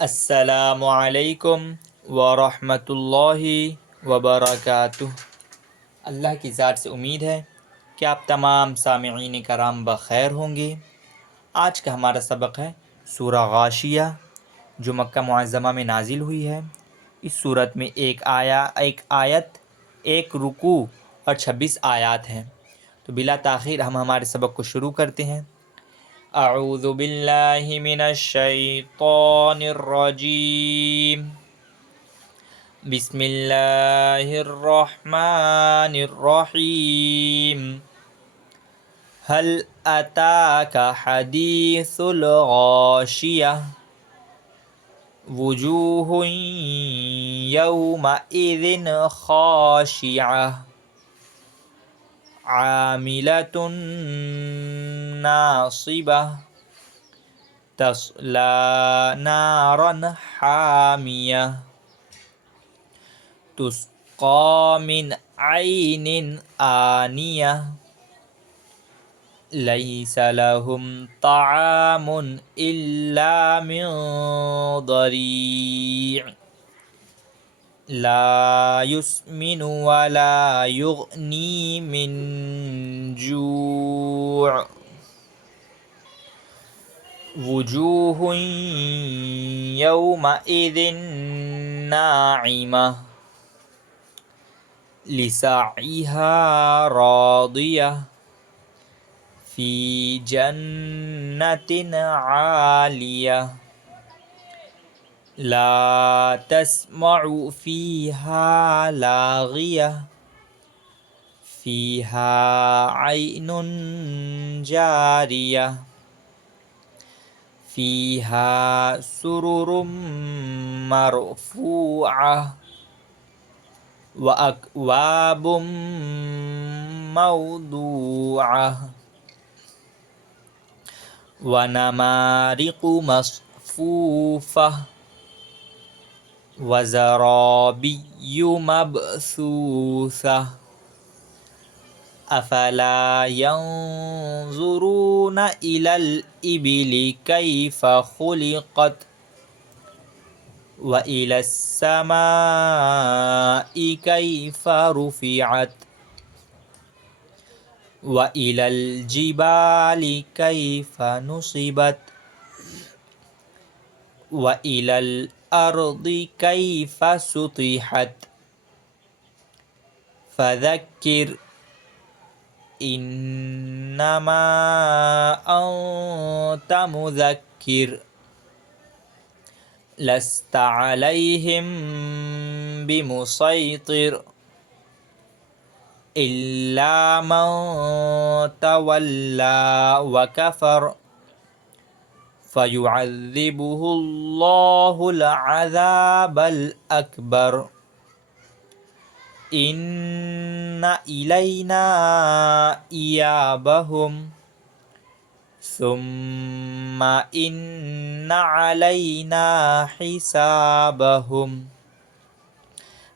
अस्सलामु अलैकुम वरहमतुल्लाहि वबरकातुह। अल्लाह की ज़ात से उम्मीद है कि आप तमाम सामिईन कराम बख़ैर होंगे। आज का हमारा सबक है सूरा गाशिया, जो मक्का मुअज़्ज़मा में नाजिल हुई है। इस सूरत में एक आयत, एक रुकू और 26 आयात हैं। तो बिला ताख़ीर हम हमारे सबक को शुरू करते हैं। अऊज़ु बिल्लाहि मिनश शैतानिर रजीम। बिस्मिल्लाहिर रहमानिर रहीम। हल अताका हदीसुल गाशियह वुजूहुन यौमइज़िन खाशिअह आमिलतुन नासिबह तस्ला नारन हामियह तुस्क़ा मिन ऐनिन आनियह लैसा लहुम तआमुन इल्ला मिन दरी' ला युस्मिनु वला युग़नी मिन जू' वुजूहुन यौमइज़िन नाइमह लिसअइहा रादियह फ़ी जन्नतिन आलियह ला तस्मअु फ़ीहा लाग़ियह फ़ीहा ऐनुन जारियह फ़ीहा सुरुरुम मरफ़ूअह व अकवाबुम मौदूअह व नमारिक़ु मस्फ़ूफ़ह व ज़राबिय्यु मबसूसह अफ़ला यंज़ुरून इलल इबिलि कैफ़ ख़ुलिक़त व इलस समाइ कैफ़ रुफ़िअत व इलल जिबालि कैफ़ नुसिबत व इलल अर्दि कैफ़ सुतिहत फ़ज़क्किर इन्नमा अन्त मुज़क्किर लस्त अलैहिम बिमुसैतिर इल्ला मन तवल्ला व कफ़र फ़युअज़्ज़िबुहुल्लाहुल अज़ाबल अकबर इन्ना इलैना इयाबहुम सुम्मा इन्ना अलैना हिसाबहुम।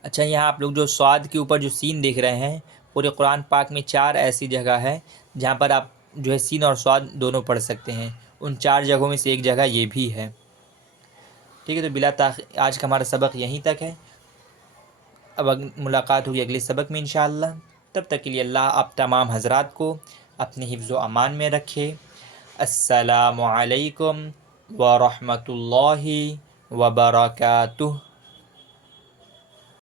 अच्छा, यहाँ आप लोग जो स्वाद के ऊपर जो सीन देख रहे हैं, पूरे कुरान पाक में 4 ऐसी जगह है जहाँ पर आप जो है सीन और स्वाद दोनों पढ़ सकते हैं। उन 4 जगहों में से एक जगह ये भी है। ठीक है, तो बिला ताख़ीर आज का हमारा सबक यहीं तक है। अब मुलाकात होगी अगले सबक में इंशाअल्लाह। तब तक के लिए अल्लाह आप तमाम हज़रात को अपने हिफ्ज़ व अमान में रखे। अस्सलामु अलैकुम व रहमतुल्लाहि व बरकातुह।